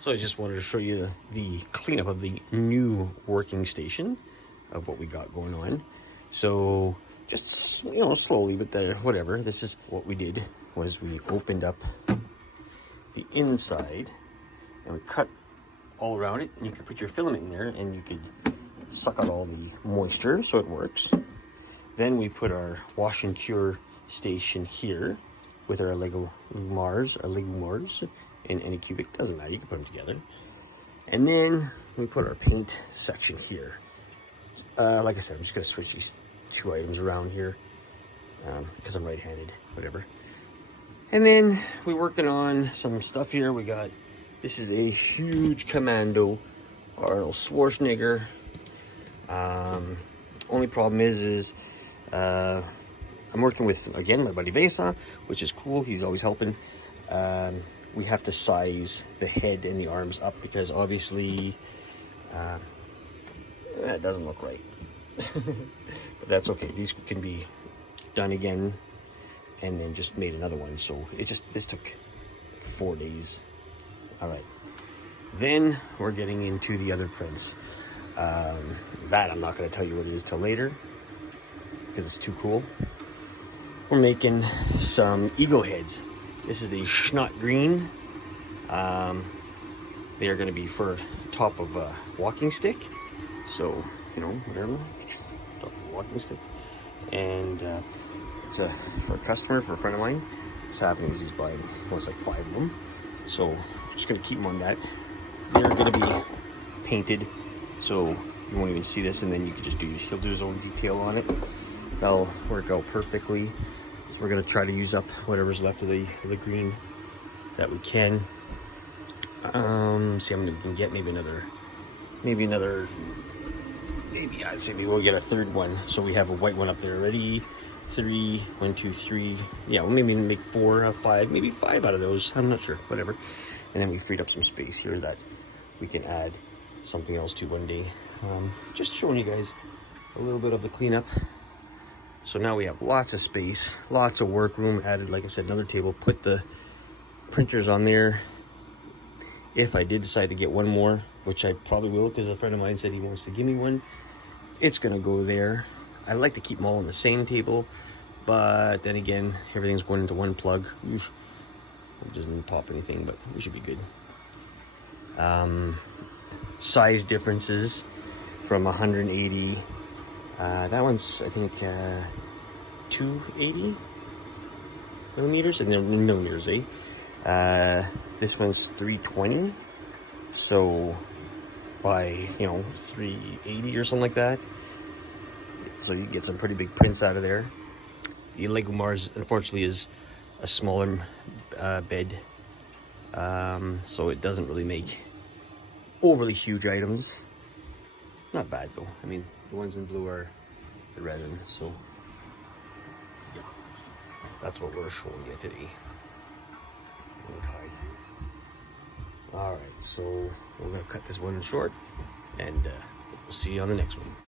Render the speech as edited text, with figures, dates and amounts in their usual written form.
So I just wanted to show you the cleanup of the new working station of what we got going on. So just, you know, slowly, but whatever. This is what we did, was we opened up the inside and we cut all around it, and you could put your filament in there and you could suck out all the moisture, so it works. Then we put our wash and cure station here with our Lego Mars, in any cubic, doesn't matter, you can put them together. And then we put our paint section here. Like I said, I'm just gonna switch these two items around here because I'm right-handed, whatever. And then we're working on some stuff here. We got, this is a huge Commando, Arnold Schwarzenegger. Only problem is I'm working with, again, my buddy Vesa, which is cool. He's always helping. We have to size the head and the arms up because obviously that doesn't look right. But that's okay. These can be done again and then just made another one. So this took 4 days. All right. Then we're getting into the other prints. That I'm not going to tell you what it is till later because it's too cool. We're making some eagle heads. This is the Schnott Green. They are going to be for top of a walking stick. So, you know, whatever, top of a walking stick. And it's for a customer, for a friend of mine. What's happening is he's buying almost like 5 of them. So, just going to keep them on that. They're going to be painted, so you won't even see this, and then you can just he'll do his own detail on it. That'll work out perfectly. We're gonna try to use up whatever's left of the green that we can. See how many we can get. Maybe I'd say maybe we'll get a third one. So we have a white one up there already. 3, 1, 2, 3. Yeah, we'll maybe make 4, 5, maybe 5 out of those. I'm not sure. Whatever. And then we freed up some space here that we can add something else to one day. Just showing you guys a little bit of the cleanup. So now we have lots of space, lots of work room added. Like I said, another table, put the printers on there. If I did decide to get one more, which I probably will because a friend of mine said he wants to give me one, it's gonna go there. I like to keep them all on the same table, but then again, everything's going into one plug. It doesn't pop anything, but we should be good. Size differences from 180. That one's, I think, 280 millimeters, and then millimeters, eh? This one's 320, so by, 380 or something like that. So you get some pretty big prints out of there. The Lego Mars, unfortunately, is a smaller bed, so it doesn't really make overly huge items. Not bad though. I mean, the ones in blue are the resin, so yeah, that's what we're showing you today. Okay. All right, so we're gonna cut this one short, and we'll see you on the next one.